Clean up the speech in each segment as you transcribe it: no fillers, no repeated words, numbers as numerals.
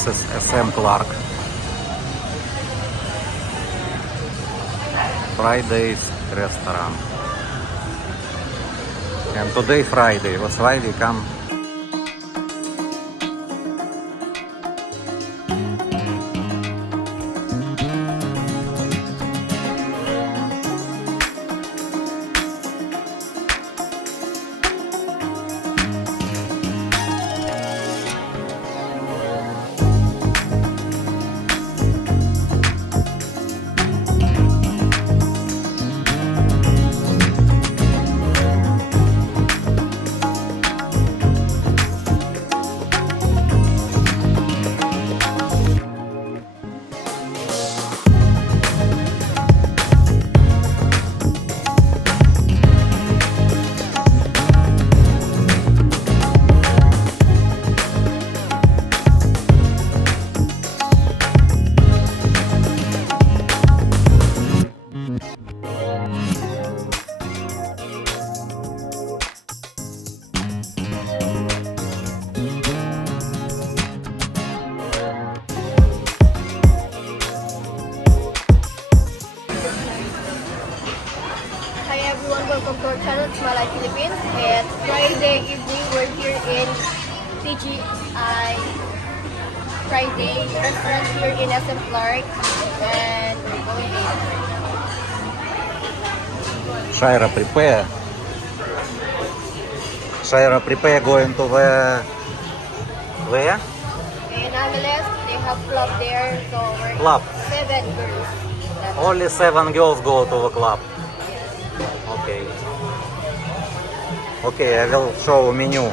This is SM Clark. Friday's restaurant. And today Friday, that's why we come. Welcome to our channel, It's My Life Philippines. It's Friday evening. We're here in TGI Friday restaurant here in SM Clark, and we're going in. Shaira, prepare. Shaira, prepare going to the... Where? And on the left, they have club there, so we're Club. 7 girls. Only 7 girls go to the club. Okay. Okay, I will show menu.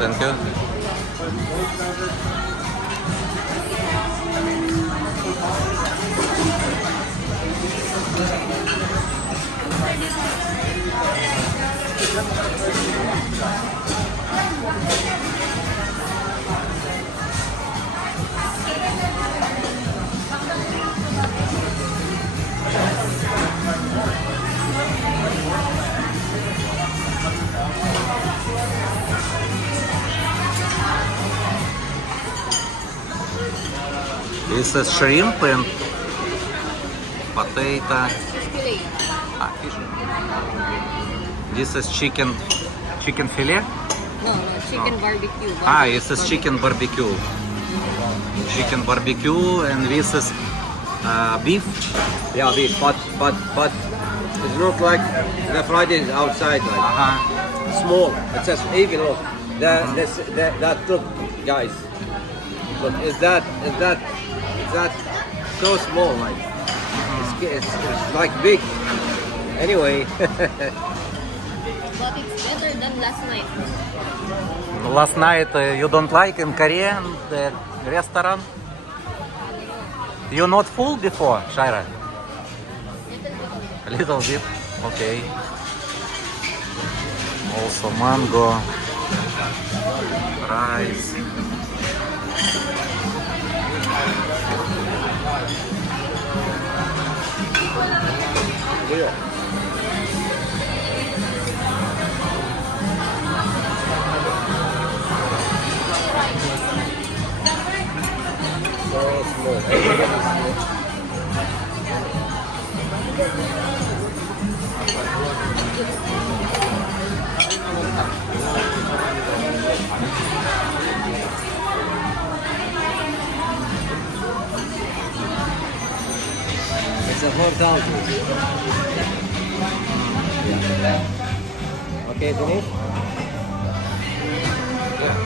Thank you. This is shrimp and potato. Fish. This is chicken fillet? No, chicken barbecue. This is chicken barbecue. Chicken barbecue, and this is beef. Yeah, beef, but it looks like the Friday is outside, like small. It says even look. That look, guys. Look, is that so small? Like it's like big. Anyway. But it's better than last night. Last night you don't like in Korean the restaurant? You're not full before, Shaira? A little bit. Okay. Also mango, rice. Yeah. So small. It's a 4,000. Okay, finish? Yeah.